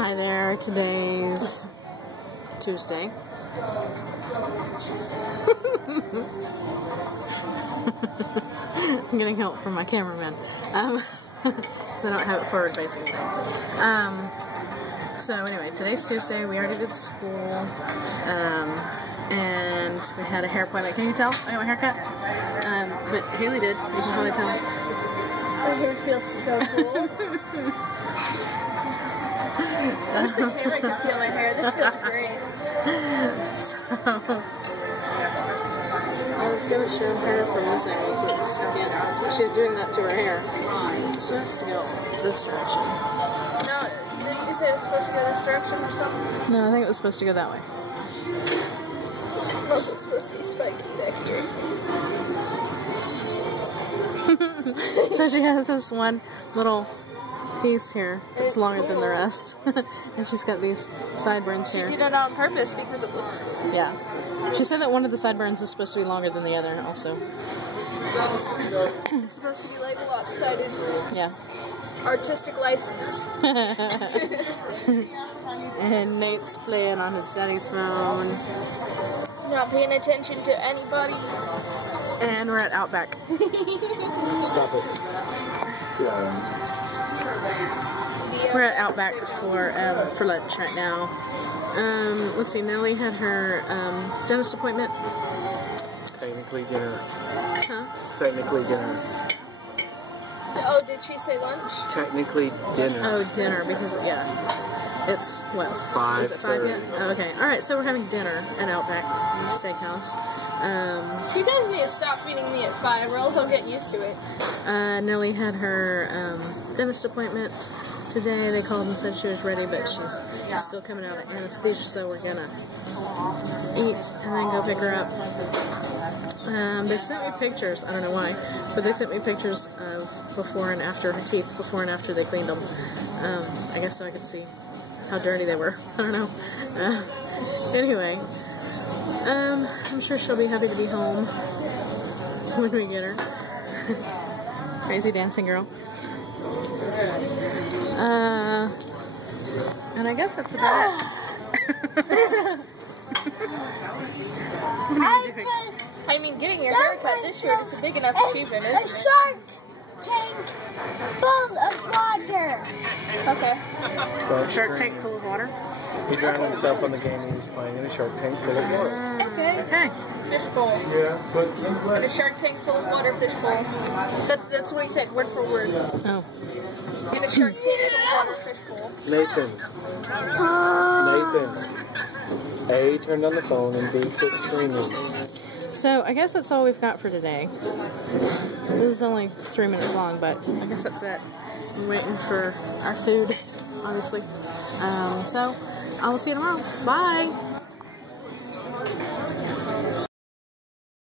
Hi there, today's Tuesday. I'm getting help from my cameraman. So I don't have it forward facing today. So anyway, today's Tuesday. We already did school. And we had a hair appointment. Can you tell? I got my haircut. But Haley did. You can probably tell. My hair feels so cool. I wish the camera could feel my hair. This feels great. So, I was going to show her from this angle so it's again. So she's doing that to her hair. Just to go this direction. No, didn't you say it was supposed to go this direction or something? No, I think it was supposed to go that way. Also, it's supposed to be spiky back here. So she has this one little piece here that's longer than the rest. And she's got these sideburns here. She did it on purpose because it looks cool. Yeah. She said that one of the sideburns is supposed to be longer than the other also. It's supposed to be like lopsided. Yeah. Artistic license. And Nate's playing on his daddy's phone. Not paying attention to anybody. And we're at Outback. Stop it. We're at Outback for lunch right now. Let's see, Nellie had her dentist appointment. Technically dinner. Huh? Technically dinner. Oh, did she say lunch? Technically dinner. Oh, dinner, because, yeah. It's, what? 5:30. Is it 5 yet? Oh, okay. Alright, so we're having dinner at Outback Steakhouse. You guys need to stop feeding me at 5 or else I'll get used to it. Nellie had her dentist appointment today. They called and said she was ready, but she's still coming out of anesthesia, so we're gonna eat and then go pick her up. They sent me pictures, I don't know why, but they sent me pictures of before and after her teeth, before and after they cleaned them. I guess so I could see how dirty they were. I don't know. Anyway, I'm sure she'll be happy to be home when we get her. Crazy dancing girl. And I guess that's about it. I mean, getting your haircut this year is a big enough achievement, isn't it? A shark tank full of water. Okay. Shark tank full of water? He drowned himself on the game he was playing in a shark tank full of water. Okay. Fish bowl. Yeah, but And a shark tank full of water, fish bowl. That's what he said, word for word. Oh. In a shark tank full of water, fish bowl. Nathan. A turned on the phone and B quit screaming. So, I guess that's all we've got for today. This is only 3 minutes long, but I guess that's it. I'm waiting for our food, obviously. So, I will see you tomorrow. Bye!